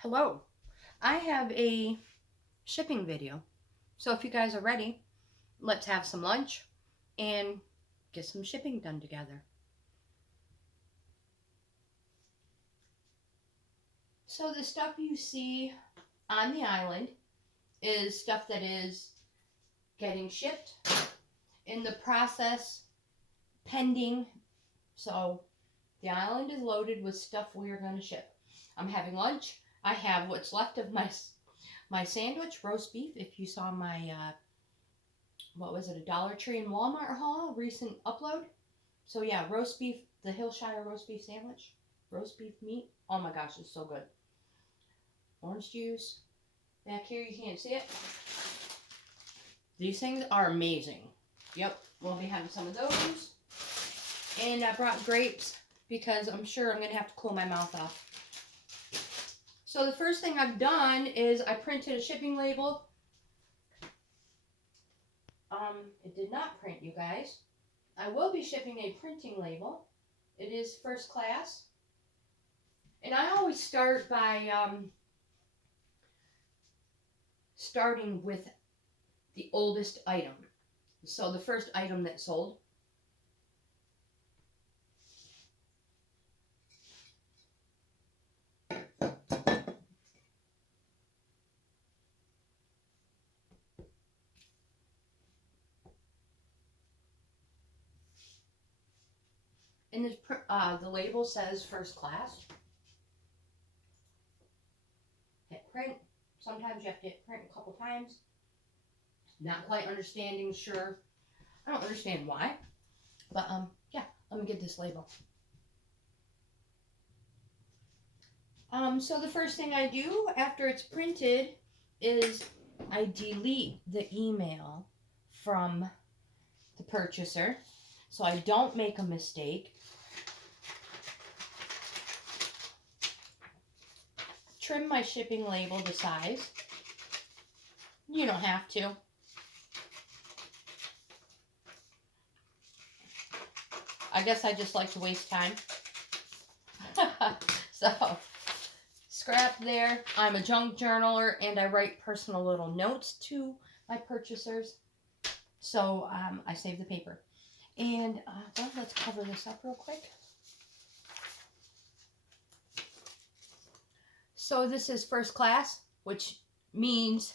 Hello, I have a shipping video. So if you guys are ready, let's have some lunch and get some shipping done together. So the stuff you see on the island is stuff that is getting shipped, in the process, pending. So the island is loaded with stuff we are going to ship. I'm having lunch. I have what's left of my sandwich, roast beef. If you saw my what was it, a Dollar Tree and Walmart haul, recent upload. So yeah, roast beef, the Hillshire roast beef sandwich, roast beef meat. Oh my gosh, it's so good. Orange juice. Back here, you can't see it. These things are amazing. Yep, we'll be having some of those. And I brought grapes because I'm sure I'm going to have to cool my mouth off. So the first thing I've done is I printed a shipping label. It did not print, you guys. I will be shipping a printing label. It is first class. And I always start by starting with the oldest item. So the first item that sold. And the label says first class. Hit print. Sometimes you have to hit print a couple times. Not quite understanding, sure. I don't understand why. But yeah, let me get this label. So the first thing I do after it's printed is I delete the email from the purchaser so I don't make a mistake. Trim my shipping label to size. You don't have to. I guess I just like to waste time. So, scrap there. I'm a junk journaler and I write personal little notes to my purchasers. So, I save the paper. And, well, let's cover this up real quick. So this is first class, which means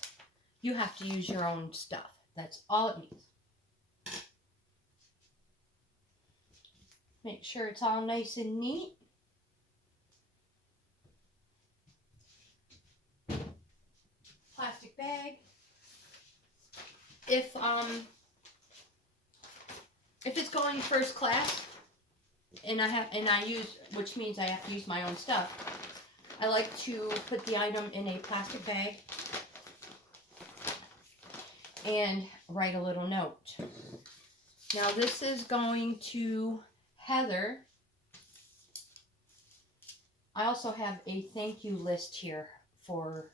you have to use your own stuff. That's all it means. Make sure it's all nice and neat. Plastic bag. If it's going first class, which means I have to use my own stuff, I like to put the item in a plastic bag and write a little note. Now this is going to Heather. I also have a thank you list here for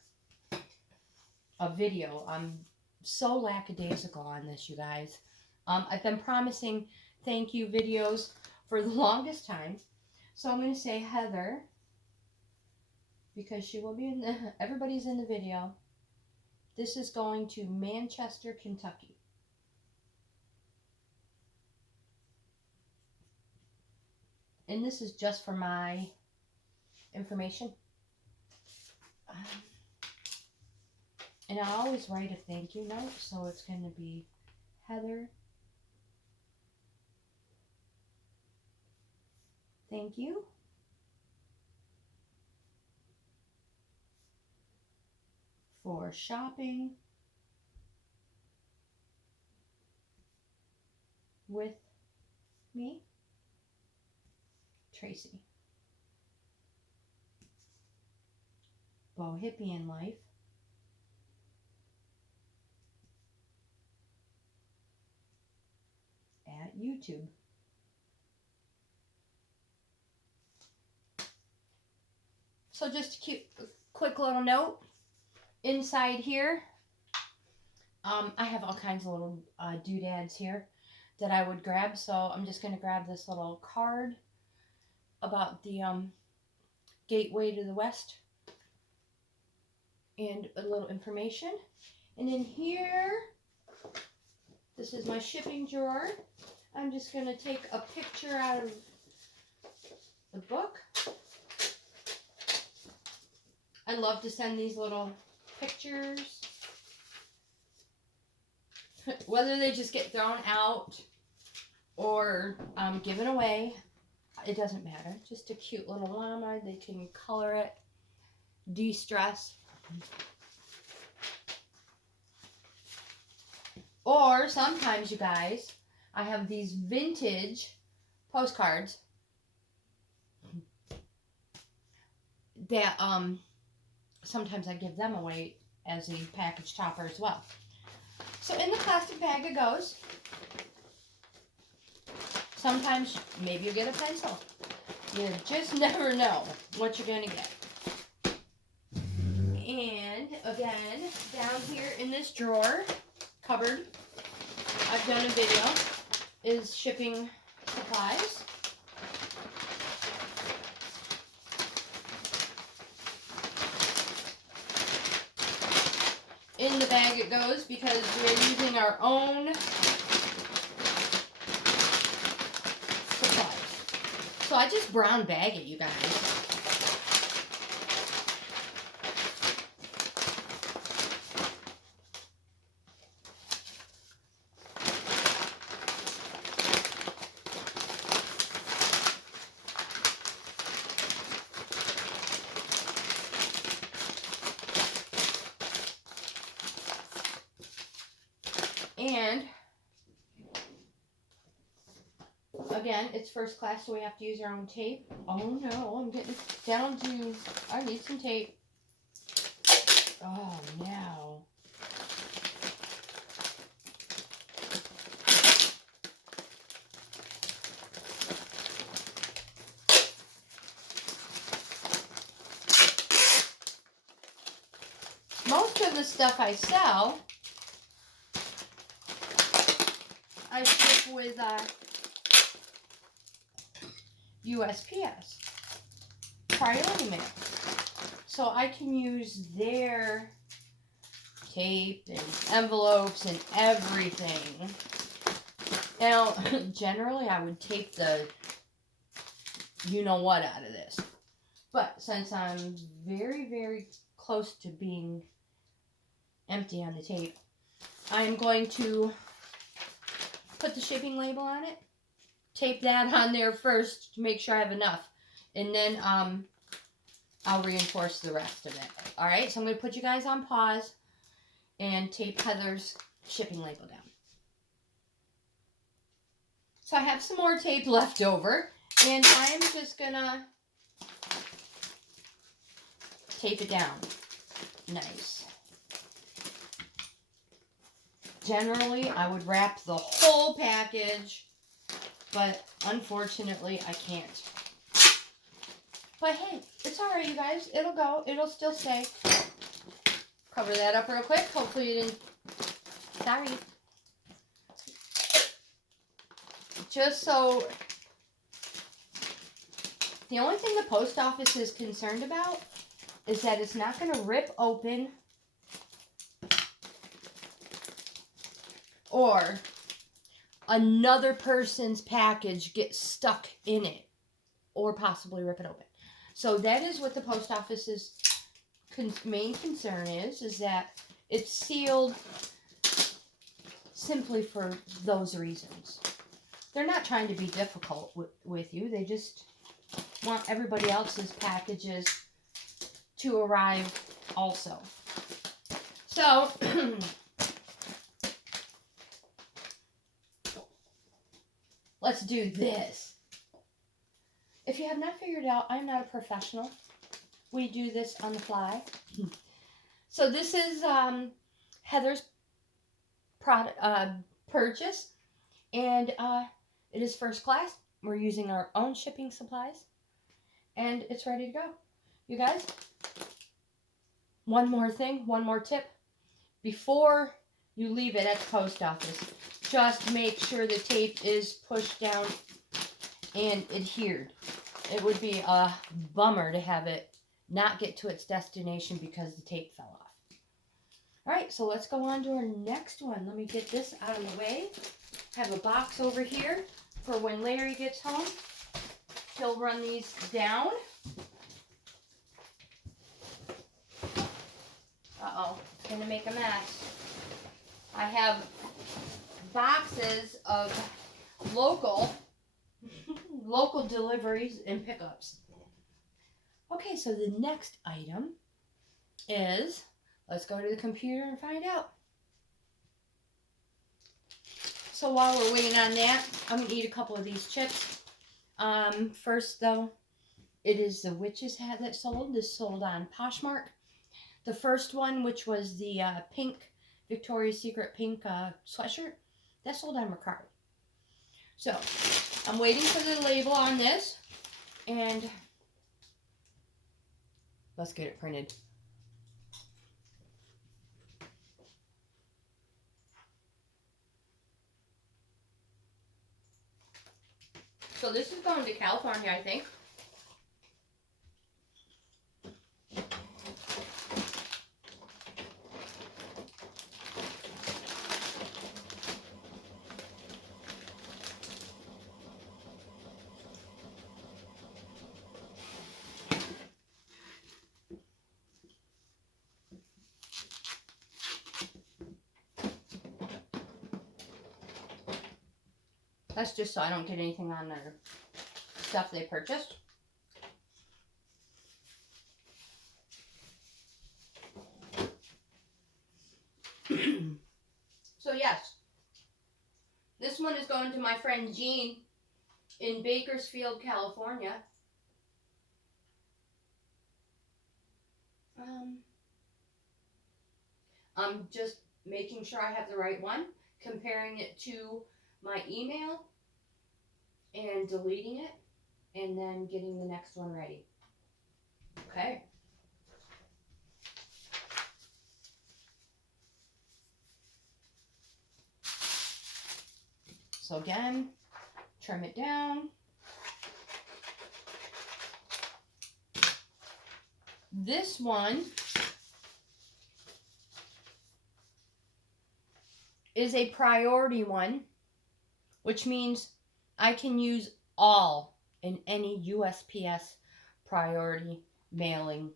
a video. I'm so lackadaisical on this, you guys. I've been promising thank you videos for the longest time. So I'm going to say Heather, because she will be everybody's in the video. This is going to Manchester, Kentucky. And this is just for my information. And I always write a thank you note, so it's going to be Heather. Thank you. For shopping with me, Tracy. Bohemian life. At YouTube. So just a quick little note. Inside here, I have all kinds of little doodads here that I would grab. So I'm just going to grab this little card about the Gateway to the West. and a little information. And in here, this is my shipping drawer. I'm just going to take a picture out of the book. I love to send these little pictures. Whether they just get thrown out or given away, it doesn't matter. Just a cute little llama. They can color it, de-stress. Or sometimes, you guys, I have these vintage postcards that sometimes I give them away as a package topper as well. So in the plastic bag it goes. Sometimes maybe you get a pencil. You just never know what you're going to get. And again, down here in this drawer, cupboard, I've done a video, is shipping supplies. In the bag it goes because we're using our own supplies. So I just brown bag it, you guys. And again, it's first class, so we have to use our own tape. Oh no, I'm getting down to, I need some tape. Oh no. Most of the stuff I sell, I ship with USPS, priority mail. So I can use their tape and envelopes and everything. Now, generally I would tape the you-know-what out of this. But since I'm very, very close to being empty on the tape, I'm going to put the shipping label on it, tape that on there first to make sure I have enough, and then I'll reinforce the rest of it. Alright, so I'm going to put you guys on pause and tape Heather's shipping label down. So I have some more tape left over, and I'm just going to tape it down. Nice. Generally, I would wrap the whole package, but unfortunately, I can't. But hey, it's alright, you guys. It'll go. It'll still stay. Cover that up real quick. Hopefully you didn't... Sorry. Just so... The only thing the post office is concerned about is that it's not going to rip open or another person's package get stuck in it or possibly rip it open. So that is what the post office's main concern is that it's sealed simply for those reasons. They're not trying to be difficult with you. They just want everybody else's packages to arrive also. So, let's do this. If you have not figured out, I'm not a professional. We do this on the fly. So this is Heather's product purchase, and it is first class. We're using our own shipping supplies, and it's ready to go. You guys, one more thing, one more tip. Before you leave it at the post office, just make sure the tape is pushed down and adhered. It would be a bummer to have it not get to its destination because the tape fell off. All right, so let's go on to our next one. Let me get this out of the way. Have a box over here for when Larry gets home. He'll run these down. Uh-oh, it's gonna make a mess. I have boxes of local deliveries and pickups. Okay, so the next item is, let's go to the computer and find out. So while we're waiting on that, I'm going to eat a couple of these chips. First though, it is the witch's hat that sold. This sold on Poshmark. The first one, which was the pink, Victoria's Secret pink sweatshirt, that sold on Mercari. So, I'm waiting for the label on this, and let's get it printed. So this is going to California, I think. That's just so I don't get anything on their stuff they purchased. So yes, this one is going to my friend Jean in Bakersfield, California. I'm just making sure I have the right one, comparing it to my email and deleting it, and then getting the next one ready. Okay. So again, trim it down. This one is a priority one, which means I can use all in any USPS priority mailing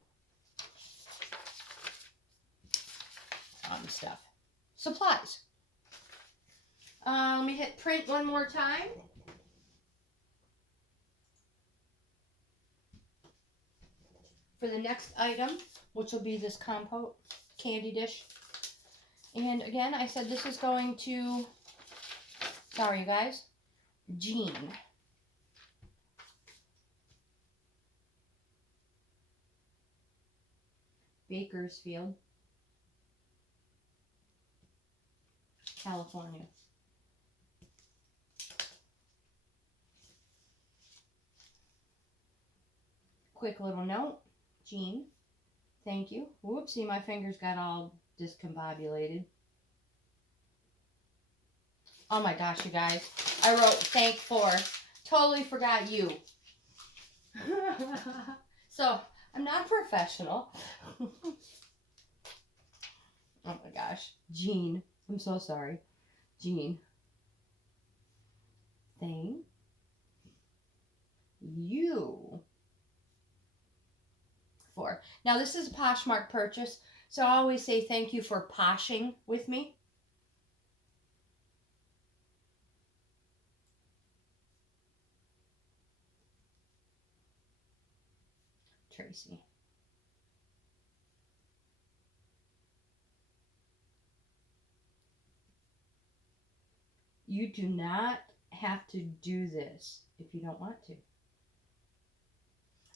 stuff. Supplies. Let me hit print one more time. For the next item, which will be this compote candy dish. And again, I said this is going to, sorry you guys, Jean. Bakersfield, California. Quick little note, Jean, thank you. Whoopsie, my fingers got all discombobulated. Oh my gosh, you guys. I wrote thank for. Totally forgot you. So, I'm not professional. Oh my gosh. Jean. I'm so sorry. Jean. Thank you for. Now, this is a Poshmark purchase, so I always say thank you for poshing with me. Tracy. You do not have to do this if you don't want to.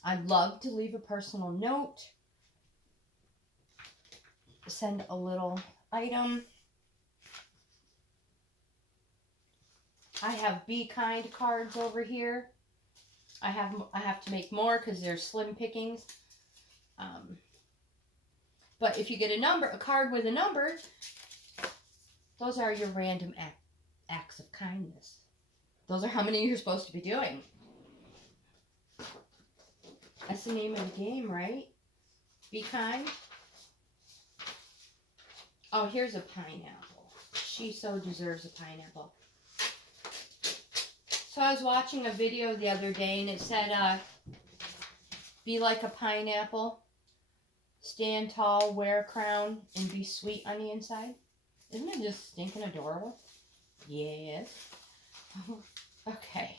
I'd love to leave a personal note, send a little item. I have Be Kind cards over here. I have to make more because they're slim pickings. But if you get a card with a number, those are your random acts of kindness. Those are how many you're supposed to be doing. That's the name of the game, right? Be kind. Oh, here's a pineapple. She so deserves a pineapple. So I was watching a video the other day and it said, be like a pineapple, stand tall, wear a crown, and be sweet on the inside. Isn't it just stinking adorable? Yes. Okay.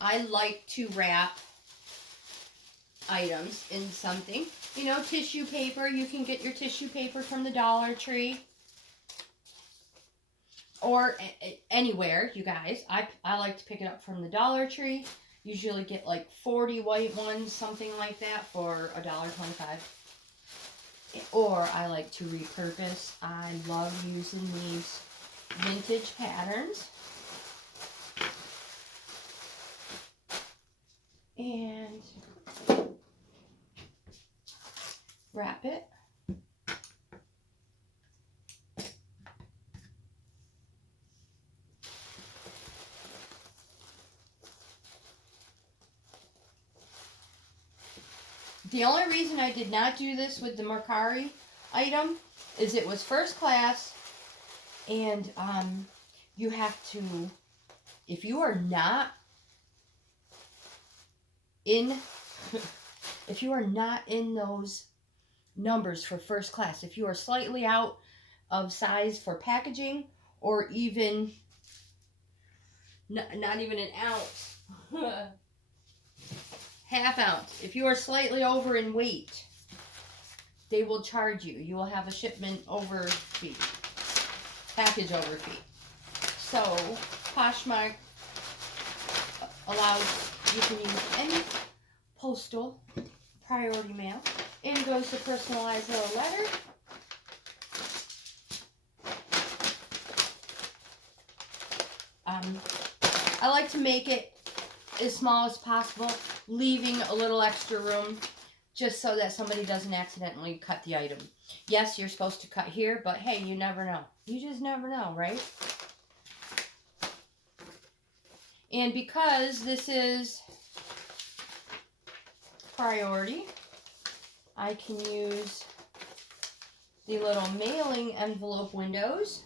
I like to wrap items in something. You know, tissue paper. You can get your tissue paper from the Dollar Tree. Or anywhere, you guys. I like to pick it up from the Dollar Tree. Usually get like 40 white ones, something like that, for $1.25. Or I like to repurpose. I love using these vintage patterns. And wrap it. The only reason I did not do this with the Mercari item is it was first class, and you have to, if you are not in, if you are not in those numbers for first class, if you are slightly out of size for packaging, or even not even an ounce, half ounce, if you are slightly over in weight, they will charge you. You will have a shipment over fee, package over fee. So Poshmark allows, you can use any postal priority mail, and goes to personalized little letter. I like to make it as small as possible, leaving a little extra room just so that somebody doesn't accidentally cut the item. Yes, you're supposed to cut here, but hey, you never know. You just never know, right? And because this is priority, I can use the little mailing envelope windows,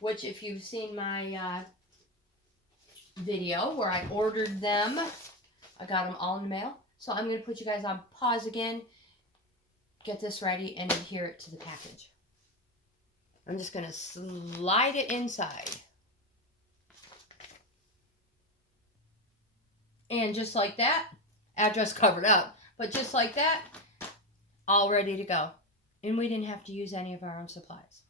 which if you've seen my video where I ordered them, I got them all in the mail. So I'm going to put you guys on pause again, get this ready, and adhere it to the package. I'm just going to slide it inside. And just like that, address covered up, but just like that, all ready to go. And we didn't have to use any of our own supplies.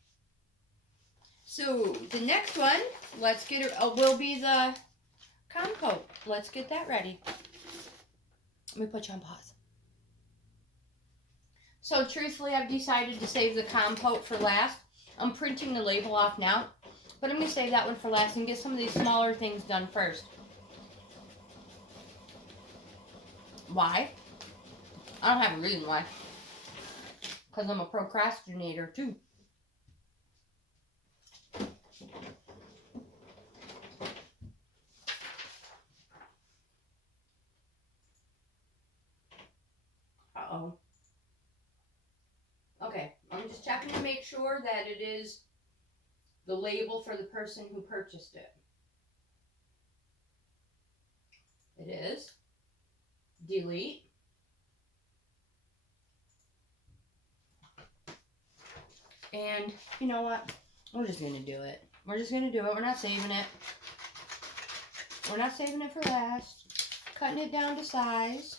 So the next one, let's get it, will be the compote. Let's get that ready. Let me put you on pause. So truthfully, I've decided to save the compote for last. I'm printing the label off now, but I'm going to save that one for last and get some of these smaller things done first. Why? I don't have a reason why. Because I'm a procrastinator too. Uh-oh. Okay, I'm just checking to make sure that it is the label for the person who purchased it. It is. Delete. And you know what? We're just going to do it. We're just going to do it. We're not saving it. We're not saving it for last. Cutting it down to size.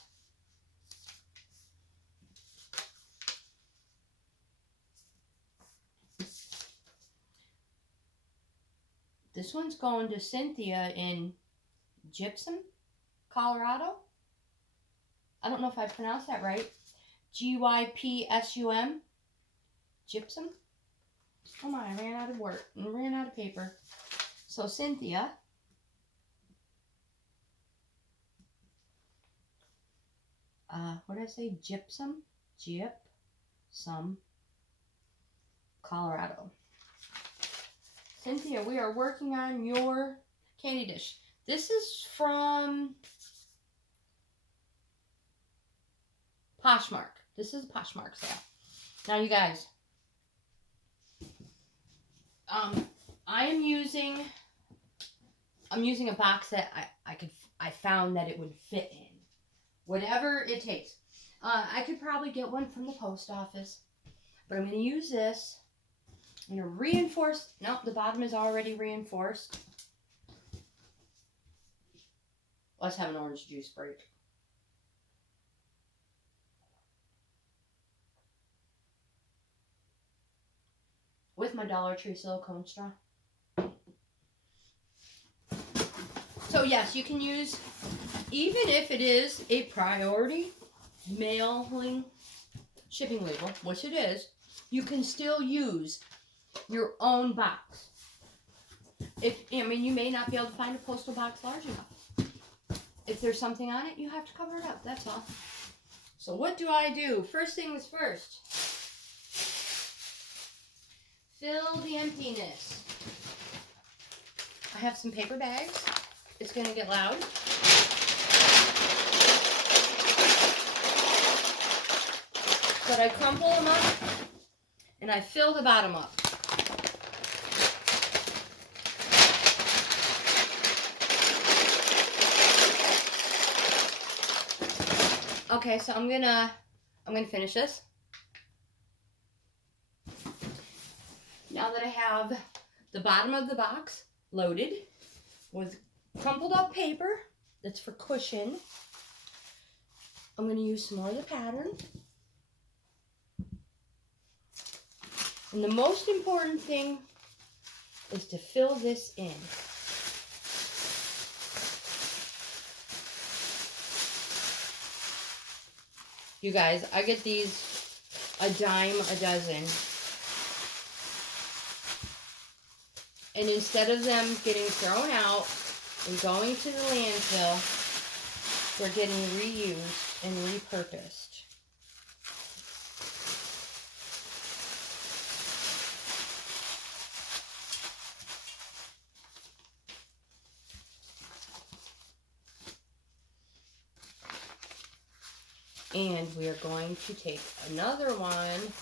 This one's going to Cynthia in Gypsum, Colorado. I don't know if I pronounced that right. Gypsum. Gypsum. Oh my, I ran out of work. I ran out of paper. So Cynthia. What did I say? Gypsum? Gypsum, Colorado. Cynthia, we are working on your candy dish. This is from Poshmark. This is a Poshmark sale. Now, you guys, I'm using a box that I found that it would fit in. Whatever it takes. I could probably get one from the post office, but I'm going to use this. I'm going to reinforce. Nope, the bottom is already reinforced. Let's have an orange juice break. With my Dollar Tree silicone straw. So yes, you can use, even if it is a priority mailing shipping label, which it is, you can still use your own box. You may not be able to find a postal box large enough. If there's something on it, you have to cover it up, that's all. So what do I do? First things first. Fill the emptiness. I have some paper bags. It's going to get loud. But I crumple them up and I fill the bottom up. Okay, so I'm gonna finish this. Now that I have the bottom of the box loaded with crumpled up paper that's for cushion, I'm going to use some more of the pattern. And the most important thing is to fill this in. You guys, I get these a dime a dozen. And instead of them getting thrown out and going to the landfill, they're getting reused and repurposed. And we are going to take another one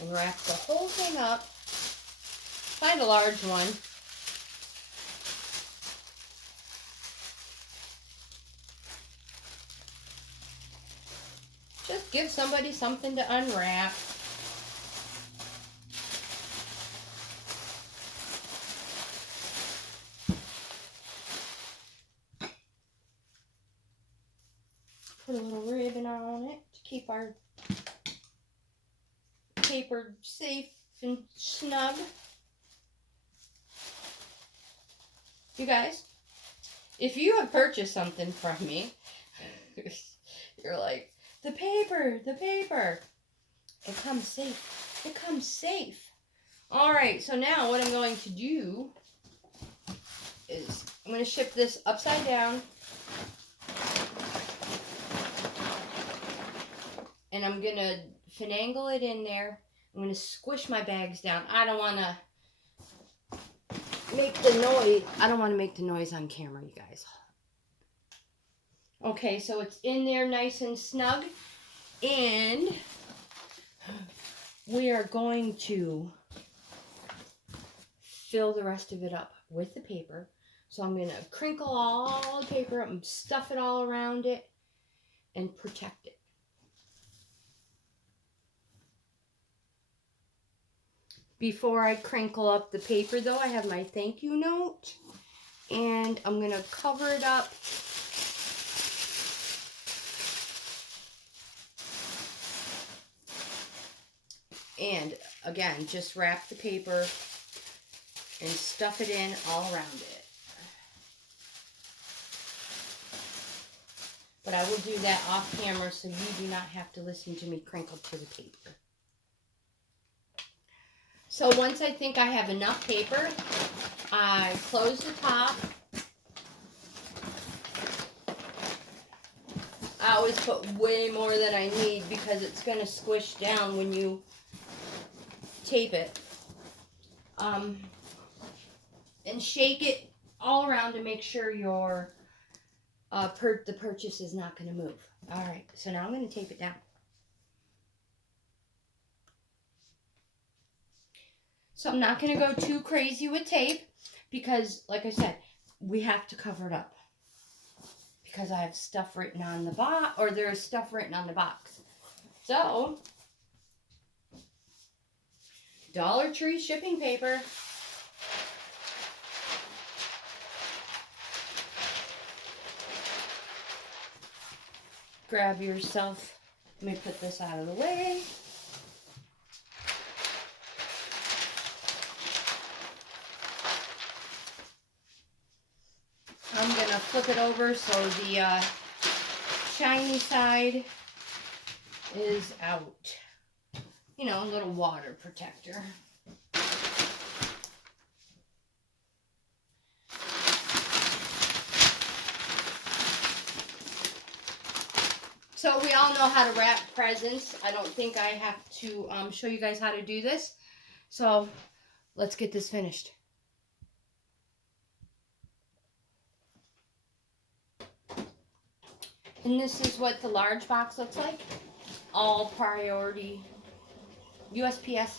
and wrap the whole thing up. Find a large one. Just give somebody something to unwrap. Put a little ribbon on it to keep our paper safe and snug. You guys, if you have purchased something from me, you're like, the paper. It comes safe. It comes safe. All right, so now what I'm going to do is I'm going to ship this upside down. And I'm going to finagle it in there. I'm going to squish my bags down. I don't want to make the noise. I don't want to make the noise on camera, you guys. Okay, so it's in there nice and snug. And we are going to fill the rest of it up with the paper. So I'm going to crinkle all the paper up and stuff it all around it and protect it. Before I crinkle up the paper, though, I have my thank you note. And I'm going to cover it up. And, again, just wrap the paper and stuff it in all around it. But I will do that off camera so you do not have to listen to me crinkle to the paper. So once I think I have enough paper, I close the top. I always put way more than I need because it's going to squish down when you tape it. And shake it all around to make sure your the purchase is not going to move. All right, so now I'm going to tape it down. So I'm not going to go too crazy with tape because, like I said, we have to cover it up. Because I have stuff written on the box, or there's stuff written on the box. So, Dollar Tree shipping paper. Grab yourself, let me put this out of the way. I'm going to flip it over so the shiny side is out. You know, a little water protector. So we all know how to wrap presents. I don't think I have to show you guys how to do this. So let's get this finished. And this is what the large box looks like. All priority USPS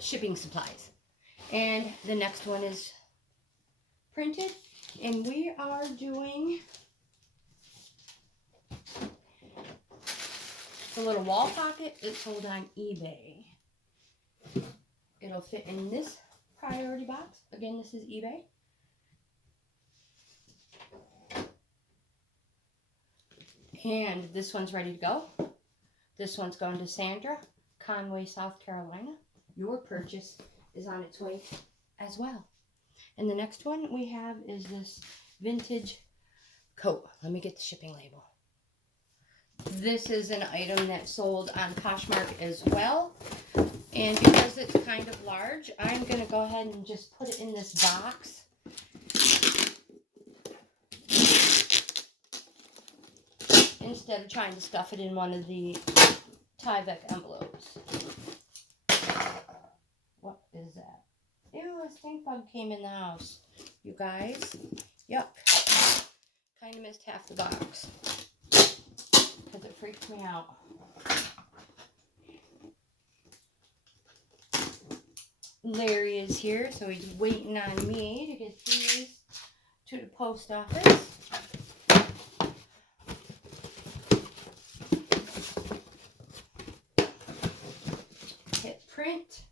shipping supplies. And the next one is printed. And we are doing the little wall pocket. It's sold on eBay. It'll fit in this priority box. Again, this is eBay. And this one's ready to go. This one's going to Sandra, Conway, South Carolina. Your purchase is on its way as well. And the next one we have is this vintage coat. Let me get the shipping label. This is an item that's sold on Poshmark as well. And because it's kind of large, I'm going to go ahead and just put it in this box. Instead of trying to stuff it in one of the Tyvek envelopes. What is that? Ew, a stink bug came in the house. You guys. Yuck. Kind of missed half the box. Because it freaked me out. Larry is here, so he's waiting on me to get these to the post office. Hit print.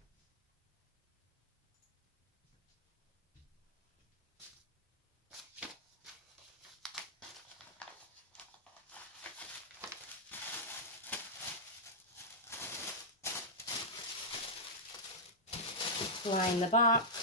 Line the box.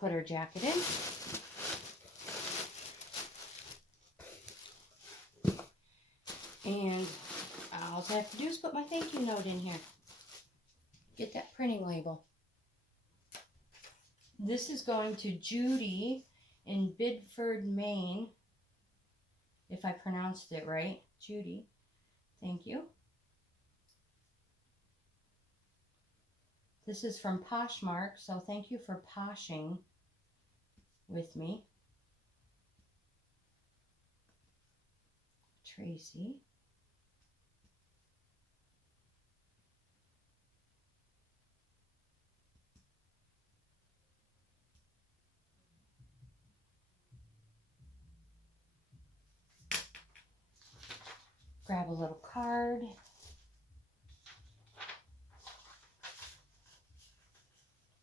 Put her jacket in. And all I have to do is put my thank you note in here. Get that printing label. This is going to Judy in Bidford, Maine. If I pronounced it right. Judy. Thank you. This is from Poshmark, so thank you for poshing with me. Tracy. Grab a little card.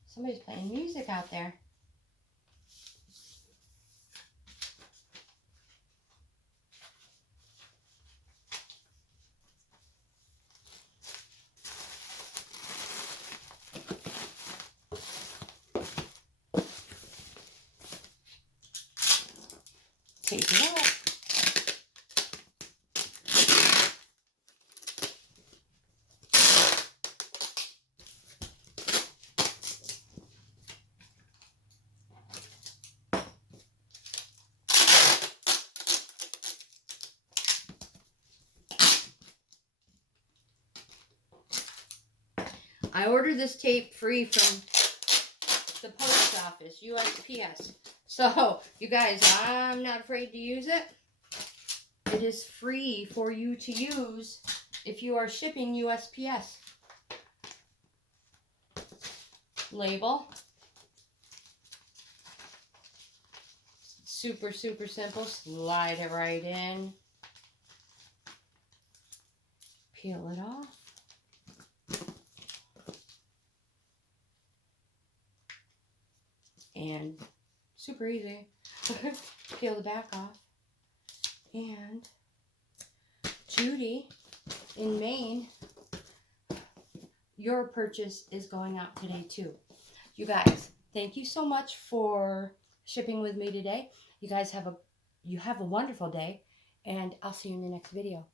Somebody's playing music out there. Take it out. I ordered this tape free from the post office, USPS. So, you guys, I'm not afraid to use it. It is free for you to use if you are shipping USPS. Label. Super, super simple. Slide it right in. Peel it off. And super easy. Peel the back off. And Judy in Maine, your purchase is going out today too. You guys, thank you so much for shipping with me today. You guys have a wonderful day, and I'll see you in the next video.